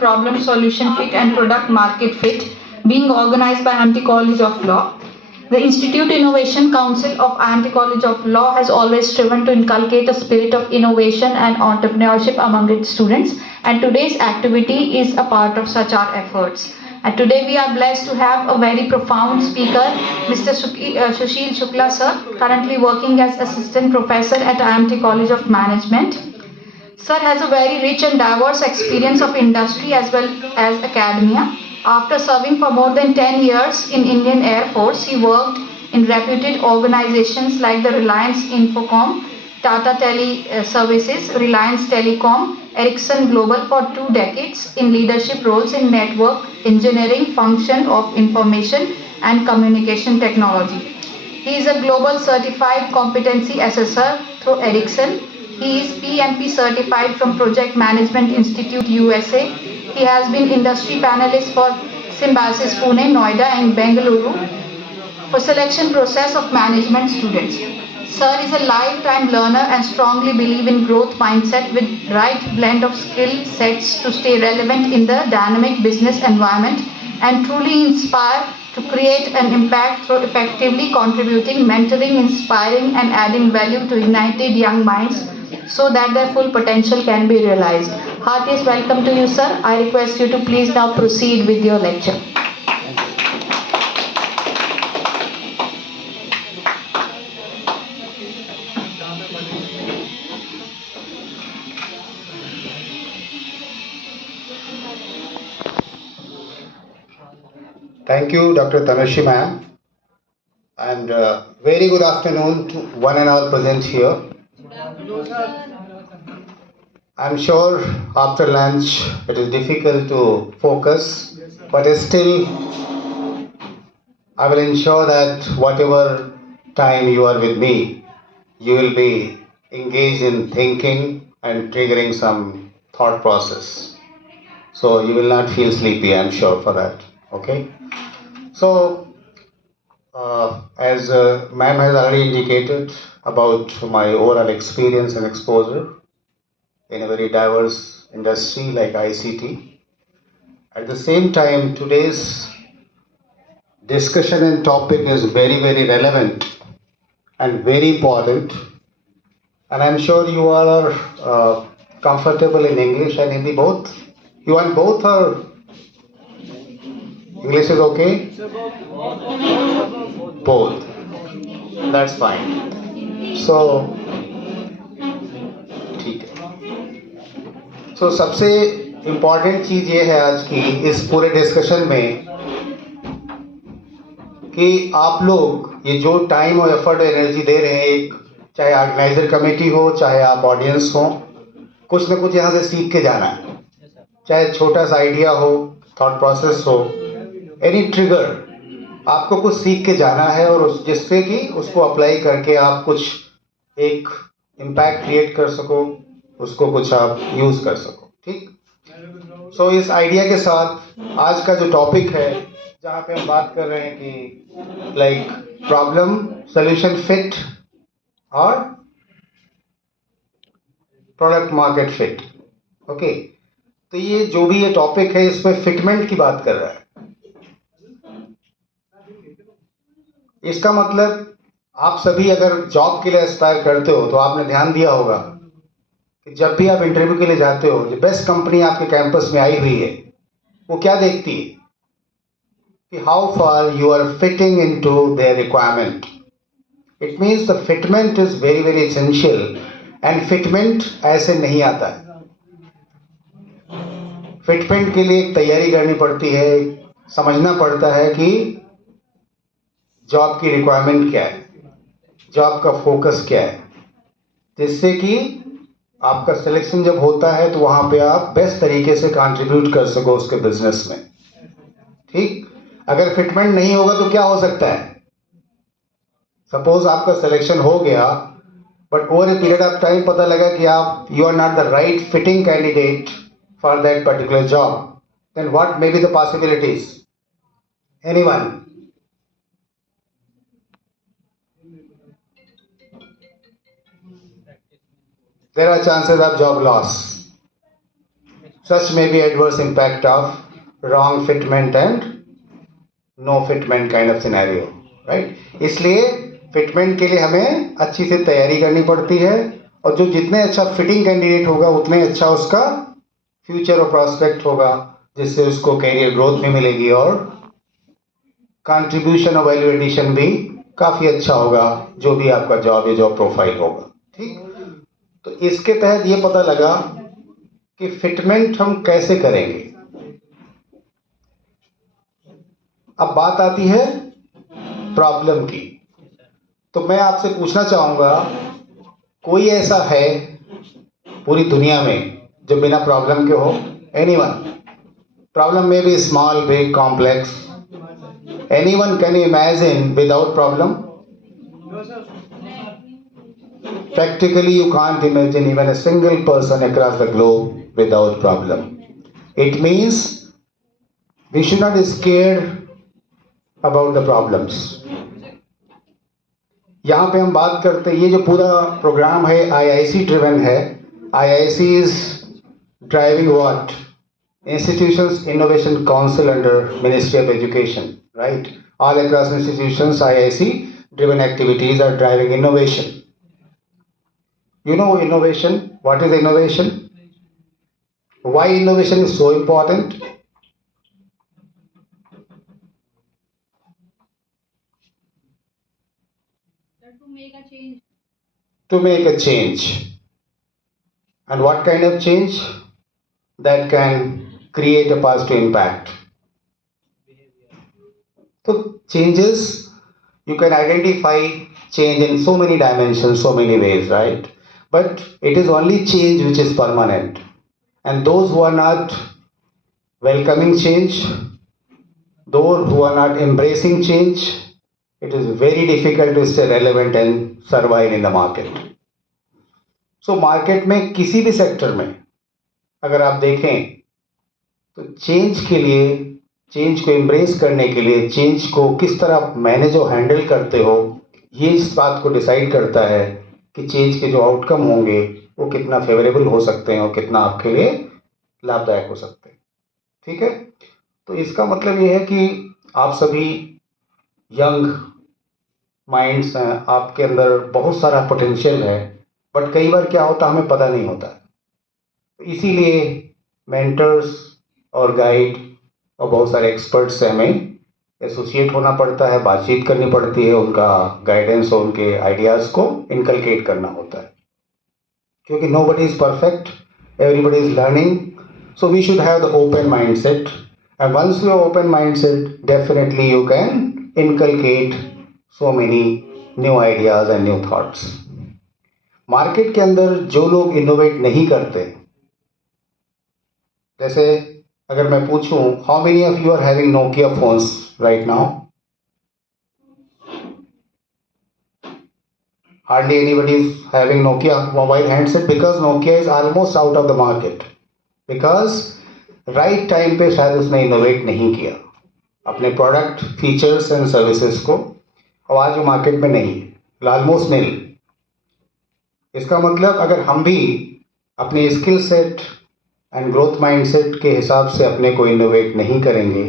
Problem Solution Fit and Product Market Fit, being organized by IMT College of Law. The Institute Innovation Council of IMT College of Law has always striven to inculcate a spirit of innovation and entrepreneurship among its students, and today's activity is a part of such our efforts. And today we are blessed to have a very profound speaker, Mr. Sushil Shukla sir, currently working as Assistant Professor at IMT College of Management. Sir has a very rich and diverse experience of industry as well as academia. After serving for more than 10 years in Indian Air Force, he worked in reputed organizations like the Reliance Infocom, Tata Tele Services, Reliance Telecom, Ericsson Global for 2 decades in leadership roles in network engineering, function of information and communication technology. He is a global certified competency assessor through Ericsson. He is PMP certified from Project Management Institute USA. He has been industry panelist for Symbiosis Pune, Noida and Bengaluru for selection process of management students. Sir is a lifetime learner and strongly believe in growth mindset with right blend of skill sets to stay relevant in the dynamic business environment and truly inspire to create an impact through effectively contributing, mentoring, inspiring and adding value to ignited young minds so that their full potential can be realized. Heartiest welcome to you, sir. I request you to please now proceed with your lecture. Thank you, Dr. Tanushree ma'am, and very good afternoon to one and all present here. I'm sure after lunch it is difficult to focus, but still I will ensure that whatever time you are with me, you will be engaged in thinking and triggering some thought process. So you will not feel sleepy, I'm sure for that. Okay? So, as ma'am has already indicated about my overall experience and exposure in a very diverse industry like ICT. At the same time, today's discussion and topic is very, very relevant and very important. And I'm sure you all are comfortable in English and Hindi both. You want both or English is okay? Both. That's fine. So, ठीक है. So सबसे important चीज़ ये है आज की इस पूरे discussion में कि आप लोग ये जो टाइम और एफर्ट और एनर्जी दे रहे हैं, एक चाहे ऑर्गेनाइजर कमेटी हो चाहे आप ऑडियंस हो, कुछ ना कुछ यहाँ से सीख के जाना है. चाहे छोटा सा आइडिया हो, थॉट प्रोसेस हो, एनी ट्रिगर, आपको कुछ सीख के जाना है और उस जिससे कि उसको अप्लाई करके आप कुछ एक इम्पैक्ट क्रिएट कर सको, उसको कुछ आप यूज़ कर सको. ठीक. सो इस आइडिया के साथ आज का जो टॉपिक है जहाँ पे हम बात कर रहे हैं कि लाइक प्रॉब्लम सॉल्यूशन फिट और प्रोडक्ट मार्केट फिट. ओके. तो ये जो भी ये टॉपिक है इसमें फिटमेंट की बात कर रहा है. इसका मतलब आप सभी अगर जॉब के लिए एस्पायर करते हो तो आपने ध्यान दिया होगा कि जब भी आप इंटरव्यू के लिए जाते हो, जो बेस्ट कंपनी आपके कैंपस में आई हुई है वो क्या देखती है कि how far you are fitting into their requirement. It means the fitment is very very essential and fitment ऐसे नहीं आता है. फिटमेंट के लिए एक तैयारी करनी पड़ती है, समझना पड़ता है कि जॉब की रिक्वायरमेंट क्या है, जॉब का फोकस क्या है, जिससे कि आपका सिलेक्शन जब होता है तो वहाँ पे आप बेस्ट तरीके से कंट्रीब्यूट कर सको उसके बिजनेस में. ठीक. अगर फिटमेंट नहीं होगा तो क्या हो सकता है, सपोज आपका सिलेक्शन हो गया but over a period of time पता लगा कि आप you are not the right fitting candidate for that particular job, then what may be the possibilities. Anyone? There are chances of job loss. such may be adverse impact of wrong fitment and no fitment kind of scenario, right? इसलिए fitment के लिए हमें अच्छी से तैयारी करनी पड़ती है, और जो जितने अच्छा फिटिंग कैंडिडेट होगा उतने अच्छा उसका फ्यूचर और प्रॉस्पेक्ट होगा, जिससे उसको कैरियर ग्रोथ भी मिलेगी और कंट्रीब्यूशन और वैल्यू एडिशन भी काफ़ी अच्छा होगा, जो भी आपका जॉब या जॉब प्रोफाइल होगा। ठीक, तो इसके तहत ये पता लगा कि फिटमेंट हम कैसे करेंगे। अब बात आती है प्रॉब्लम की, तो मैं आपसे पूछना चाहूंगा, कोई ऐसा है पूरी दुनिया में जो बिना प्रॉब्लम के हो? एनीवन? प्रॉब्लम में भी small, big, complex, anyone can imagine without problem? Practically, you can't imagine even a single person across the globe without problem. It means we should not be scared about the problems. यहाँ पे हम बात करते हैं, ये जो पूरा programme है IIC ड्रिवन है। IIC is driving what? Institutions Innovation Council under Ministry of Education, right? All across institutions, IIC driven activities are driving innovation. You know innovation? What is innovation? Why innovation is so important? To make a change. And what kind of change? That can create a positive impact. So changes, you can identify change in so many dimensions, so many ways, right? But it is only change which is permanent. And those who are not welcoming change, those who are not embracing change, it is very difficult to stay relevant and survive in the market. So market में किसी भी sector में अगर आप देखें तो change के लिए, चेंज को एम्ब्रेस करने के लिए, चेंज को किस तरह मैनेज और हैंडल करते हो, ये इस बात को डिसाइड करता है कि चेंज के जो आउटकम होंगे वो कितना फेवरेबल हो सकते हैं और कितना आपके लिए लाभदायक हो सकते हैं। ठीक है, तो इसका मतलब ये है कि आप सभी यंग माइंड्स हैं, आपके अंदर बहुत सारा पोटेंशियल है, बट कई बार क्या होता है हमें पता नहीं होता है। इसीलिए मेंटर्स और गाइड और बहुत सारे एक्सपर्ट्स से हमें एसोसिएट होना पड़ता है, बातचीत करनी पड़ती है, उनका गाइडेंस और उनके आइडियाज़ को इनकलकेट करना होता है, क्योंकि nobody is perfect, everybody is learning, so we should have the open mindset, and once you have open mindset definitely you can inculcate so many new ideas and new thoughts. Market के अंदर जो लोग innovate नहीं करते, जैसे अगर मैं पूछूं, how many of you are having Nokia phones right now? Hardly anybody is having Nokia mobile handset because Nokia is almost out of the market, because right time पे शायद उसने इनोवेट नहीं किया अपने प्रोडक्ट फीचर्स एंड सर्विसेज को, और आज वो मार्केट में नहीं है, ऑलमोस्ट नहीं। इसका मतलब अगर हम भी अपने skill set and growth mindset के हिसाब से अपने को इनोवेट नहीं करेंगे,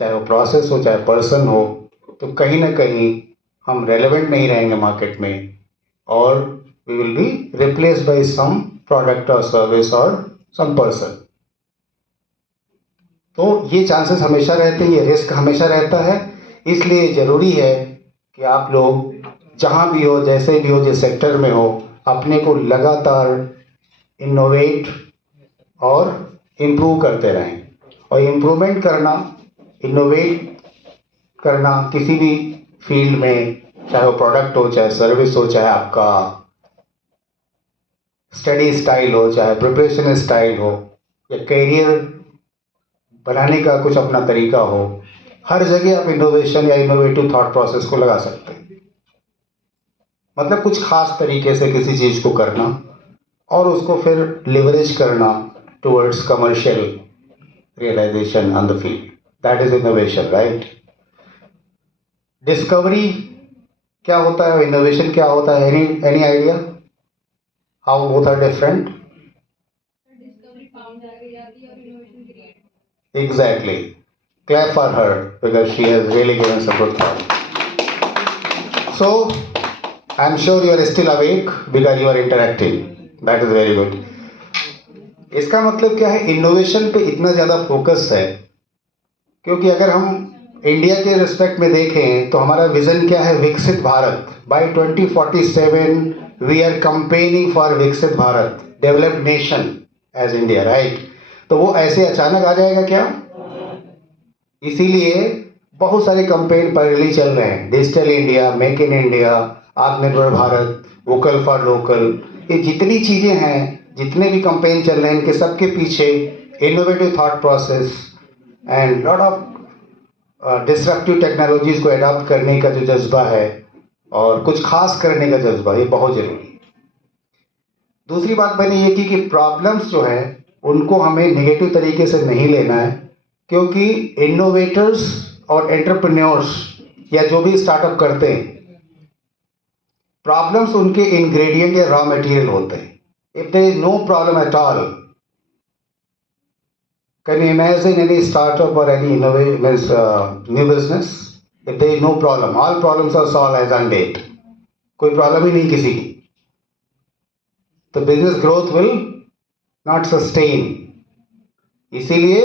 चाहे वो प्रोसेस हो चाहे पर्सन हो, तो कहीं ना कहीं हम रेलेवेंट नहीं रहेंगे मार्केट में, और we will be replaced by some product और सर्विस और सम पर्सन। तो ये चांसेस हमेशा रहते हैं, ये रिस्क हमेशा रहता है। इसलिए ज़रूरी है कि आप लोग जहाँ भी हो, जैसे भी हो, जिस सेक्टर में हो, अपने को लगातार इनोवेट और इम्प्रूव करते रहें। और इम्प्रूवमेंट करना, इनोवेट करना किसी भी फील्ड में, चाहे वो प्रोडक्ट हो, चाहे सर्विस हो, चाहे आपका स्टडी स्टाइल हो, चाहे प्रिपरेशन स्टाइल हो, या करियर बनाने का कुछ अपना तरीका हो, हर जगह आप इनोवेशन या इनोवेटिव थॉट प्रोसेस को लगा सकते हैं। मतलब कुछ खास तरीके से किसी चीज़ को करना और उसको फिर लिवरेज करना towards commercial realization on the field, that is innovation, right? Discovery क्या होता है, इनोवेशन क्या होता है? Any idea how both are different? Exactly. Clap for her because she has really given some good thought. So, I'm sure you are still awake because you are interacting. That is very good. इसका मतलब क्या है, innovation पे इतना ज़्यादा focus है क्योंकि अगर हम इंडिया के रिस्पेक्ट में देखें तो हमारा विजन क्या है, Viksit Bharat. By 2047 we are campaigning for Viksit Bharat, developed nation as India, right. तो वो ऐसे अचानक आ जाएगा क्या? इसीलिए बहुत सारे कंपेन पैरेलली चल रहे हैं. Digital India, make in India, आत्मनिर्भर भारत, वोकल फॉर लोकल, ये जितनी चीज़ें हैं, जितने भी कंपेन चल रहे हैं, इनके सबके पीछे innovative thought process and lot of disruptive technologies को अडॉप्ट करने का जो जज्बा है और कुछ खास करने का जज्बा, ये बहुत ज़रूरी है. दूसरी बात मैंने ये की कि प्रॉब्लम्स जो है उनको हमें नेगेटिव तरीके से नहीं लेना है, क्योंकि इनोवेटर्स और एंटरप्रेन्योर्स या जो भी स्टार्टअप करते हैं, प्रॉब्लम्स उनके इंग्रेडिएंट या रॉ मटेरियल होते हैं. If there is no problem at all, can you imagine any startup और any new business? If there is no problem, all problems are solve as on date, कोई problem ही नहीं किसी की, तो business growth will not sustain. इसीलिए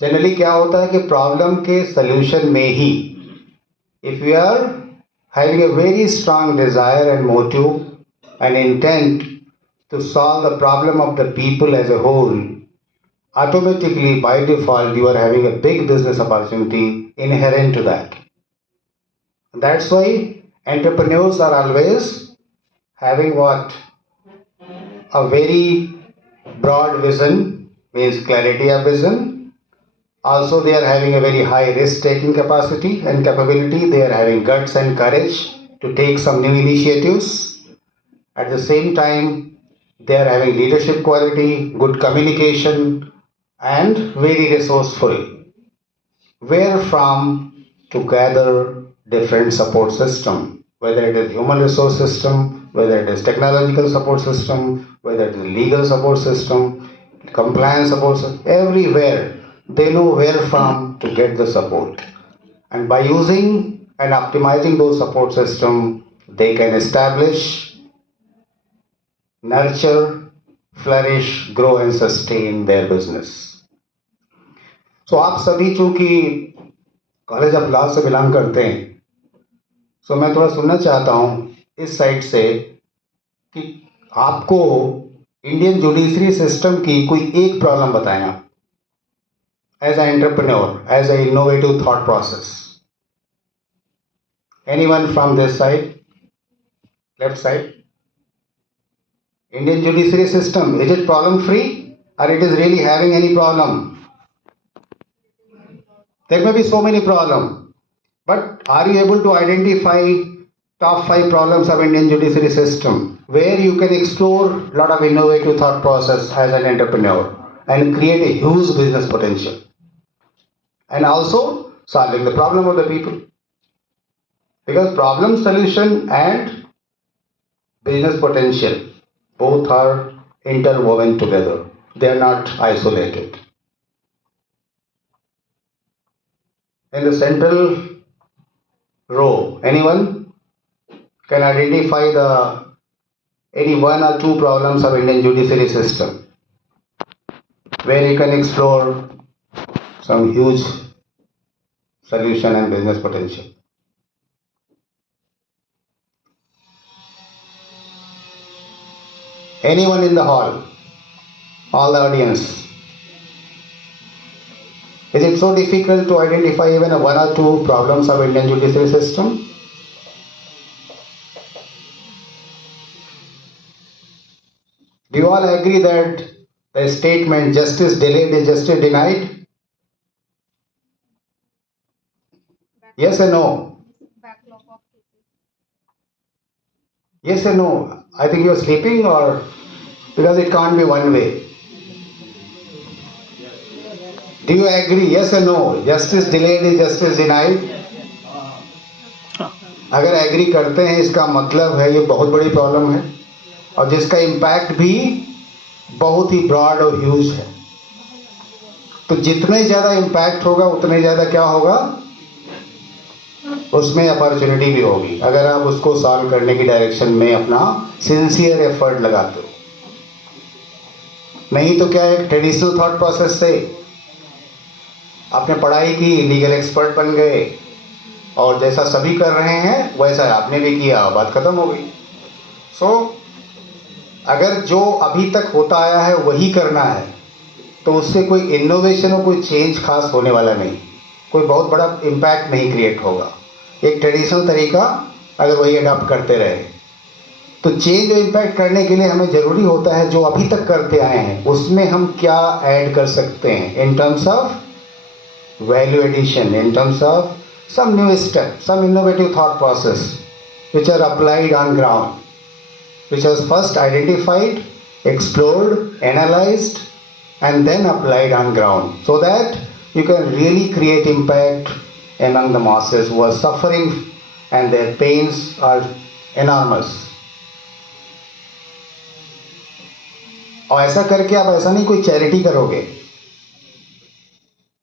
generally क्या होता है कि प्रॉब्लम के सल्यूशन में ही, if you are having a very strong desire and motive and intent to solve the problem of the people as a whole, automatically by default you are having a big business opportunity inherent to that. That's why entrepreneurs are always having what? A very broad vision, means clarity of vision. Also, they are having a very high risk-taking capacity and capability. They are having guts and courage to take some new initiatives. At the same time, they are having leadership quality, good communication, and very resourceful. Where from to gather different support system, whether it is human resource system, whether it is technological support system, whether it is legal support system, compliance support system, everywhere. They know where from to get the support, and by using and optimizing those support system, they can establish, nurture, flourish, grow and sustain their business. So आप सभी चूंकि college of law से belong करते हैं, सो मैं थोड़ा सुनना चाहता हूँ इस साइड से कि आपको इंडियन जुडिशरी सिस्टम की कोई एक प्रॉब्लम बताएं आप, as an entrepreneur, as an innovative thought process. Anyone from this side, left side? Indian judiciary system, is it problem free or it is really having any problem? There may be so many problems, but are you able to identify top 5 problems of Indian judiciary system where you can explore a lot of innovative thought process as an entrepreneur and create a huge business potential? And also solving the problem of the people, because problem solution and business potential both are interwoven together, they are not isolated. In the central row, anyone can identify any one or two problems of Indian judiciary system where you can explore some huge solution and business potential? Anyone in the hall, all the audience? Is it so difficult to identify even one or two problems of Indian judiciary system? Do you all agree that the statement justice delayed is justice denied? Yes or no? Yes or no? I think you are sleeping, or because it can't be one way. Do you agree? Yes or no? Justice delayed is justice denied? अगर agree करते हैं इसका मतलब है ये बहुत बड़ी problem है और जिसका इम्पैक्ट भी बहुत ही ब्रॉड और ह्यूज है. तो जितने ज़्यादा इम्पैक्ट होगा उतने ज़्यादा क्या होगा, उसमें अपॉर्चुनिटी भी होगी, अगर आप उसको सॉल्व करने की डायरेक्शन में अपना सिंसियर एफर्ट लगाते हो। नहीं तो क्या, एक ट्रेडिशनल थॉट प्रोसेस से आपने पढ़ाई की, लीगल एक्सपर्ट बन गए और जैसा सभी कर रहे हैं वैसा आपने भी किया, बात खत्म हो गई। सो अगर जो अभी तक होता आया है वही करना है तो उससे कोई इनोवेशन और कोई चेंज खास होने वाला नहीं, कोई बहुत बड़ा इम्पैक्ट नहीं क्रिएट होगा। एक ट्रेडिशनल तरीका अगर वही अडॉप्ट करते रहे तो चेंज और इम्पैक्ट करने के लिए हमें ज़रूरी होता है जो अभी तक करते आए हैं उसमें हम क्या ऐड कर सकते हैं in terms of value addition, in terms of some new step, some innovative thought process which are applied on ground, which was first identified, explored, analyzed and then applied on ground so that you can really create impact among the masses who are suffering and their pains are enormous. और ऐसा करके आप ऐसा नहीं कोई charity करोगे,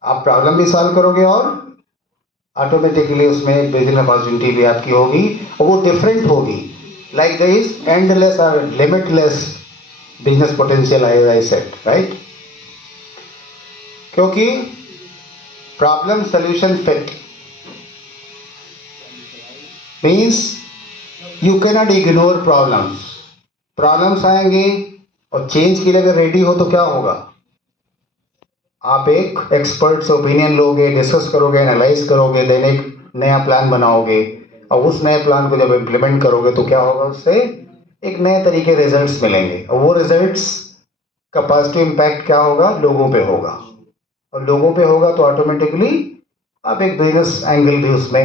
आप problem भी सॉल्व करोगे और ऑटोमेटिकली उसमें एक बिजनेस अपॉर्चुनिटी भी आपकी होगी और वो डिफरेंट होगी। लाइक देयर इज एंडलेस और limitless business potential I said, right? क्योंकि problem solution fit means you can not ignore problems. Problems आएंगे और चेंज के लिए अगर रेडी हो तो क्या होगा, आप एक एक्सपर्ट से ओपिनियन लोगे, डिस्कस करोगे, एनालाइज करोगे, देन एक नया प्लान बनाओगे और उस नए प्लान को जब इम्प्लीमेंट करोगे तो क्या होगा, उससे एक नए तरीके रिजल्ट्स मिलेंगे और वो रिजल्ट्स का पॉजिटिव इम्पैक्ट क्या होगा, लोगों पे होगा और लोगों पे होगा तो ऑटोमेटिकली आप एक बिजनेस एंगल भी उसमें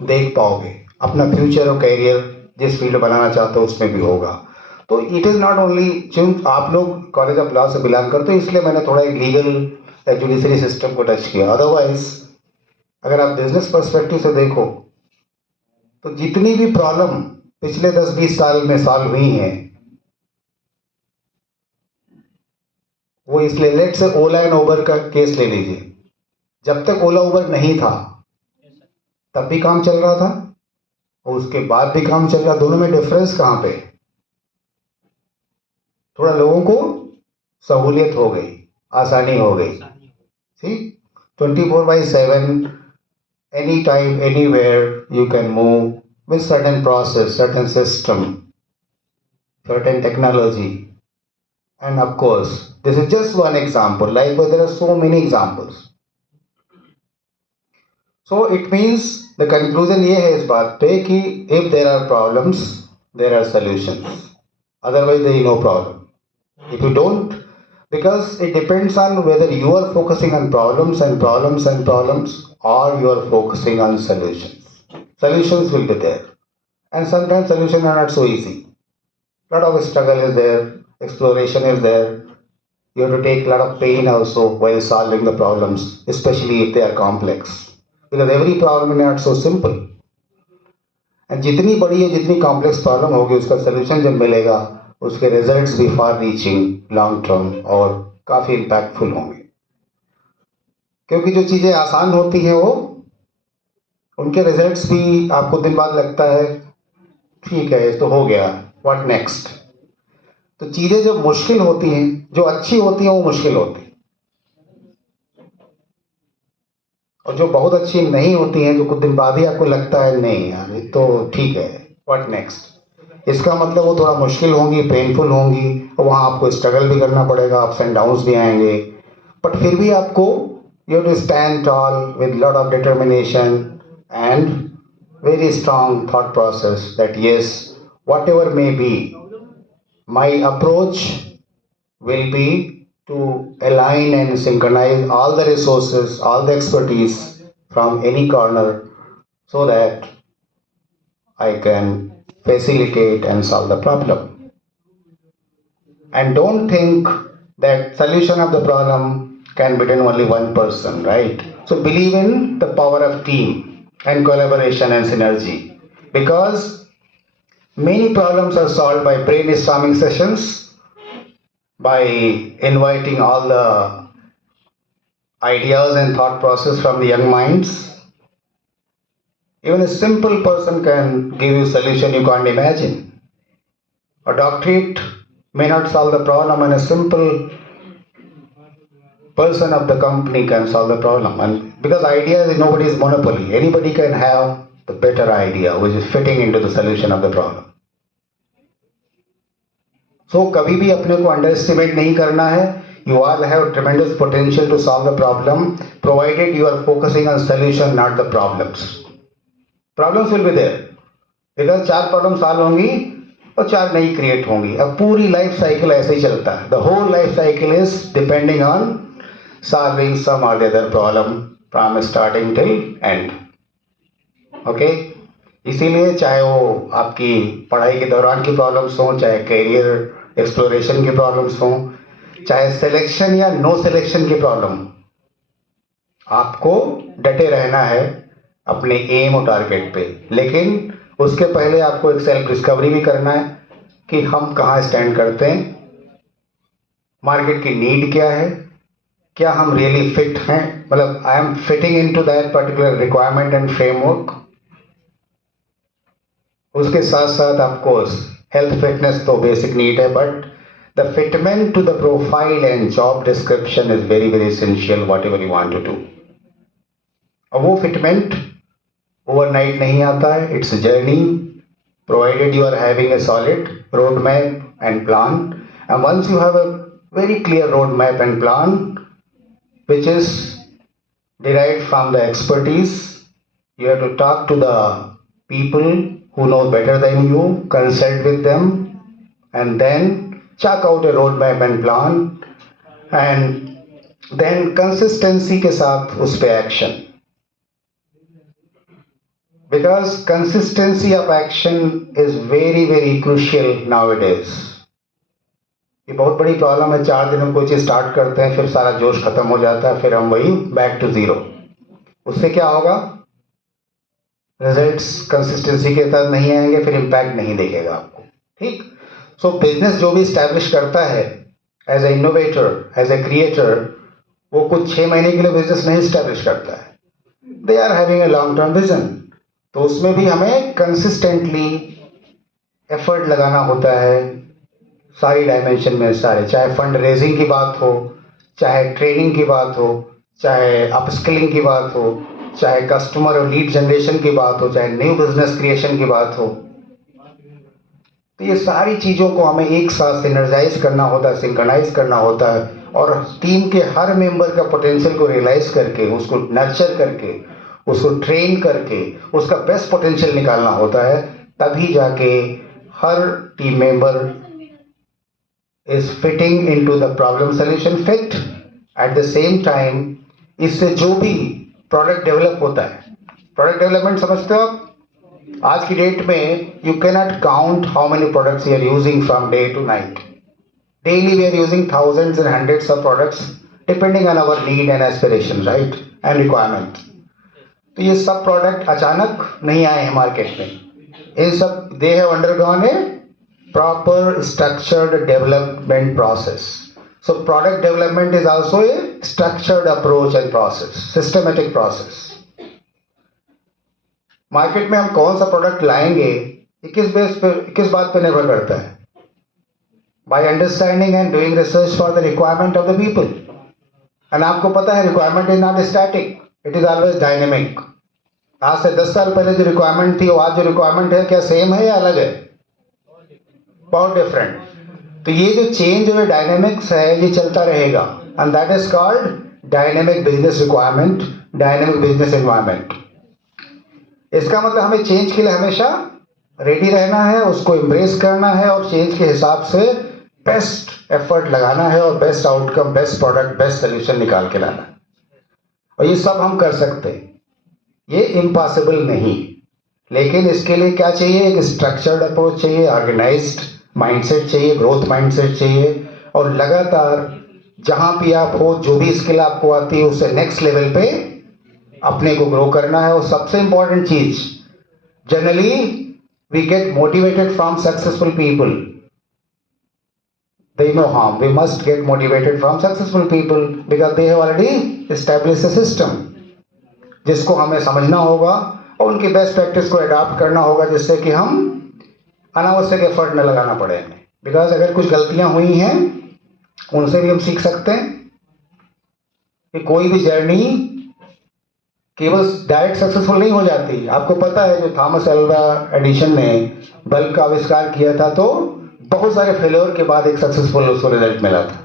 देख पाओगे, अपना फ्यूचर और करियर जिस फील्ड बनाना चाहते हो उसमें भी होगा। तो इट इज़ नॉट ओनली, चूंकि आप लोग कॉलेज ऑफ लॉ से बिलोंग करते हो इसलिए मैंने थोड़ा एक लीगल जुडिशरी सिस्टम को टच किया। अदरवाइज अगर आप बिजनेस पर्सपेक्टिव से देखो तो जितनी भी प्रॉब्लम पिछले 10-20 साल में सॉल्व हुई हैं वो इसलिए, लेट से ओला एंड उबर का केस ले लीजिए, जब तक ओला उबर नहीं था तब भी काम चल रहा था और उसके बाद भी काम चल रहा, दोनों में डिफरेंस कहाँ पे, थोड़ा लोगों को सहूलियत हो गई, आसानी हो गई, ठीक, 24/7 any time anywhere you can move with certain process, certain system, certain technology and of course this is just one example, like there are so many examples. So it means the conclusion ये है इस बात पे कि if there are problems there are solutions, otherwise there is no problem. If you don't, because it depends on whether you are focusing on problems and problems and problems or you are focusing on solutions. Solutions will be there and sometimes solutions are not so easy. Lot of struggle is there, exploration is there, you have to take a lot of pain also while solving the problems, especially if they are complex, because every problem is not so simple. And जितनी बड़ी है, जितनी complex problem होगी उसका solution जब मिलेगा उसके results भी फार रीचिंग, लॉन्ग टर्म और काफ़ी इम्पैक्टफुल होंगे। क्योंकि जो चीज़ें आसान होती हैं वो उनके रिजल्ट्स भी आपको दिन बाद लगता है ठीक है तो हो गया, व्हाट नेक्स्ट। तो चीज़ें जब मुश्किल होती हैं, जो अच्छी होती हैं वो मुश्किल होती हैं और जो बहुत अच्छी नहीं होती हैं जो कुछ दिन बाद ही आपको लगता है नहीं यार ये तो ठीक है, व्हाट नेक्स्ट, इसका मतलब वो थोड़ा मुश्किल होंगी, पेनफुल होंगी और वहाँ आपको स्ट्रगल भी करना पड़ेगा, अप्स एंड डाउन्स भी आएंगे, बट फिर भी आपको you have to stand tall with lot of determination and very strong thought process that yes whatever may be my approach will be to align and synchronize all the resources, all the expertise from any corner so that I can facilitate and solve the problem. And don't think that solution of the problem can be done only one person, right? So believe in the power of team and collaboration and synergy, because many problems are solved by brainstorming sessions, by inviting all the ideas and thought process from the young minds. Even a simple person can give you solution you can't imagine. A doctorate may not solve the problem, and a simple person of the company can solve the problem. And because ideas is nobody's monopoly, anybody can have the better idea which is fitting into the solution of the problem. So कभी भी अपने को underestimate नहीं करना है. You all have tremendous potential to solve the problem, provided you are focusing on solution, not the problems. Problems will be there. because 4 problem solve होंगी और 4 नई क्रिएट होंगी. अब पूरी लाइफ साइकिल ऐसे ही चलता है. The whole life cycle is depending on solving some और the other problem from starting till end. Okay, इसीलिए चाहे वो आपकी पढ़ाई के दौरान की प्रॉब्लम्स हों, चाहे करियर एक्सप्लोरेशन की प्रॉब्लम्स हों, चाहे सिलेक्शन या नो सिलेक्शन की प्रॉब्लम, आपको डटे रहना है अपने एम और टारगेट पे. लेकिन उसके पहले आपको एक सेल्फ डिस्कवरी भी करना है कि हम कहाँ स्टैंड करते हैं, मार्केट की नीड क्या है, क्या हम रियली फिट हैं, मतलब I am fitting into that particular requirement and framework. उसके साथ साथ आपको हेल्थ फिटनेस तो बेसिक नीड है, but the fitment to the profile and job description is very very essential whatever you want to do. और वो fitment overnight नहीं आता है. It's journey, provided you are having a solid road map and plan. And once you have a very clear road map and plan which is derived from the expertise, you have to talk to the people who know better than you, consult with them, and then check out a roadmap and plan, and then consistency के साथ उस पे action, because consistency of action is very very crucial nowadays. ये बहुत बड़ी problem है. 4 दिन हम कोई चीज़ स्टार्ट करते हैं, फिर सारा जोश खत्म हो जाता है, फिर हम वही बैक टू जीरो. उससे क्या होगा, रिजल्ट्स कंसिस्टेंसी के तहत नहीं आएंगे, फिर इम्पैक्ट नहीं दिखेगा आपको. ठीक. सो बिजनेस जो भी स्टैब्लिश करता है as a innovator, as a creator, वो कुछ 6 महीने के लिए बिजनेस नहीं स्टैब्लिश करता है. They are having a long term vision. तो उसमें भी हमें कंसिस्टेंटली एफर्ट लगाना होता है सारी डायमेंशन में सारे, चाहे फंड रेजिंग की बात हो, चाहे ट्रेनिंग की बात हो, चाहे अपस्किलिंग की बात हो, चाहे कस्टमर और लीड जनरेशन की बात हो, चाहे न्यू बिजनेस क्रिएशन की बात हो. तो ये सारी चीज़ों को हमें एक साथ सिनर्जाइज करना होता है, सिंक्रोनाइज करना होता है, और टीम के हर मेंबर का पोटेंशियल को रियलाइज करके, उसको नर्चर करके, उसको ट्रेन करके, उसका बेस्ट पोटेंशियल निकालना होता है. तभी जाके हर team member is fitting into the problem solution fit. At the same time, इससे जो भी प्रोडक्ट डेवलप होता है, प्रोडक्ट डेवलपमेंट समझते हो आप? आज की डेट में you can not count how many products you are using from day to night. Daily we are using thousands and hundreds of products depending on our need and aspiration, right, and requirement. तो ये सब product अचानक नहीं आए हैं market में. इन सब they have undergone A proper structured development process. So product development is also a structured approach and process, systematic process. Market में हम कौन सा प्रोडक्ट लाएंगे ये किस बेस पे, किस बात पे निर्भर करता है? By understanding and doing research for the requirement of the people. And आपको पता है requirement is not static, it is always dynamic. आज से 10 साल पहले जो रिक्वायरमेंट थी, आज जो रिक्वायरमेंट है, क्या सेम है या अलग है? बहुत डिफरेंट. तो ये जो चेंज और डायनेमिक्स है, ये चलता रहेगा, and that is called dynamic business requirement, dynamic business environment. इसका मतलब हमें चेंज के लिए हमेशा रेडी रहना है, उसको एम्ब्रेस करना है, और चेंज के हिसाब से बेस्ट एफर्ट लगाना है, और best outcome, best product, best solution निकाल के लाना है. और ये सब हम कर सकते हैं, ये इम्पॉसिबल नहीं. लेकिन इसके लिए क्या चाहिए? एक स्ट्रक्चर्ड अप्रोच चाहिए, ऑर्गेनाइज्ड माइंडसेट चाहिए, ग्रोथ माइंडसेट चाहिए, और लगातार जहां भी आप हो, जो भी स्किल आपको आती है, उससे नेक्स्ट लेवल पे अपने को ग्रो करना है. और सबसे इंपॉर्टेंट चीज, generally we get motivated from successful people. they know harm. We must get motivated from successful people because they have already established a system, जिसको हमें समझना होगा और उनकी बेस्ट प्रैक्टिस को अडॉप्ट करना होगा, जिससे कि हम अनावश्यक एफर्ट न लगाना पड़े हमें. बिकॉज अगर कुछ गलतियां हुई हैं उनसे भी हम सीख सकते हैं कि कोई भी जर्नी केवल डायरेक्ट सक्सेसफुल नहीं हो जाती. आपको पता है जो थॉमस अल्वा एडिशन ने बल्ब का आविष्कार किया था तो बहुत सारे फेल्योर के बाद एक सक्सेसफुल उसको रिजल्ट मिला था.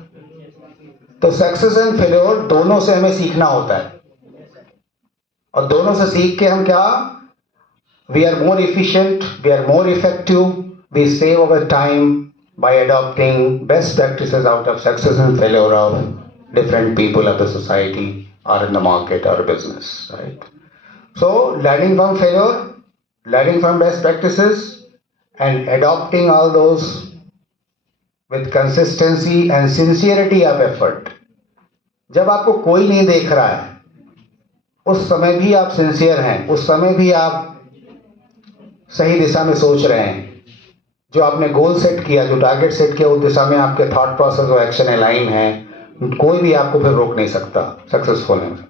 तो सक्सेस एंड फेल्योर दोनों से हमें सीखना होता है और दोनों से सीख के हम क्या, we are more efficient, we are more effective, we save our time by adopting best practices out of success and failure of different people of the society or in the market or business, right? So learning from failure, learning from best practices and adopting all those with consistency and sincerity of effort. जब आपको कोई नहीं देख रहा है उस समय भी आप सिंसियर हैं, उस समय भी आप सही दिशा में सोच रहे हैं. जो आपने गोल सेट किया, जो टारगेट सेट किया, उस दिशा में आपके थॉट प्रोसेस और एक्शन अलाइन है, कोई भी आपको फिर रोक नहीं सकता सक्सेसफुल होने में.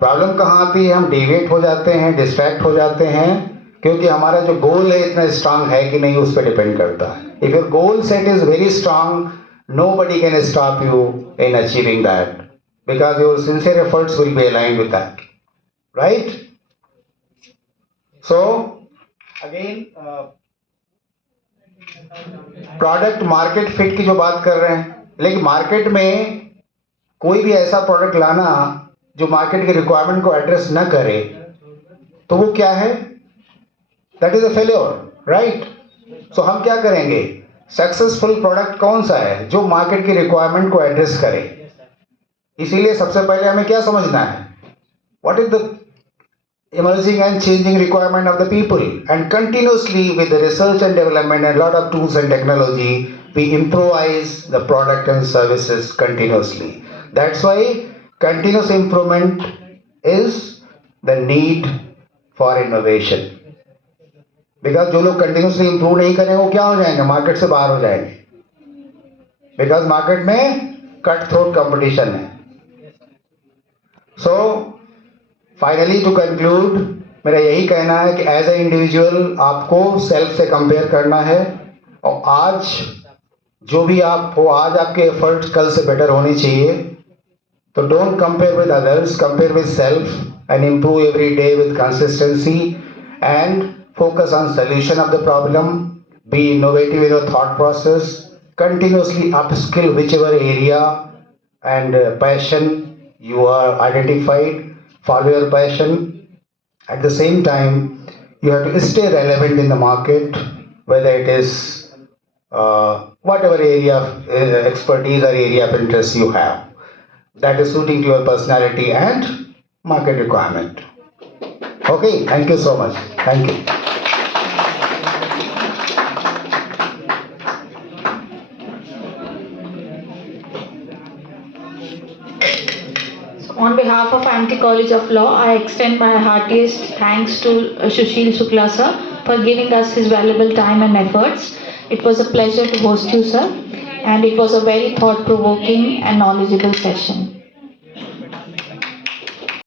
प्रॉब्लम कहाँ आती है, हम डिविएट हो जाते हैं, डिस्ट्रैक्ट हो जाते हैं, क्योंकि हमारा जो गोल है इतना स्ट्रांग है कि नहीं उस पर डिपेंड करता है. If your goal set is very strong, nobody can stop you in achieving that because your sincere efforts will be aligned with that, right? So again product market fit की जो बात कर रहे हैं, लेकिन मार्केट में कोई भी ऐसा प्रोडक्ट लाना जो मार्केट के रिक्वायरमेंट को एड्रेस न करे तो वो क्या है, that is a failure, right? So हम क्या करेंगे, सक्सेसफुल प्रोडक्ट कौन सा है जो मार्केट की रिक्वायरमेंट को एड्रेस करे. इसीलिए सबसे पहले हमें क्या समझना है, what is the emerging and changing requirement of the people, and continuously with the research and development and lot of tools and technology we improvise the product and services continuously. That's why continuous improvement is the need for innovation, because जो लोग continuously improve नहीं करेंगे वो क्या हो जाएंगे, market से बाहर हो जाएंगे, because मार्केट में कट थ्रोट कंपटीशन है. So फाइनली टू कंक्लूड, मेरा यही कहना है कि एज ए इंडिविजुअल आपको सेल्फ से कंपेयर करना है और आज जो भी आप हो, आज आपके एफर्ट्स कल से बेटर होने चाहिए. तो don't compare with others, compare with self and improve every day with consistency and focus on solution of the problem. B innovative in your thought process, continuously upskill which ever area and passion you are identified. Follow your passion. At the same time, you have to stay relevant in the market, whether it is whatever area of expertise or area of interest you have that is suiting to your personality and market requirement. Okay, thank you so much. Thank you. On behalf of Amity College of Law, I extend my heartiest thanks to Sushil Shukla sir for giving us his valuable time and efforts. It was a pleasure to host you, sir, and it was a very thought-provoking and knowledgeable session.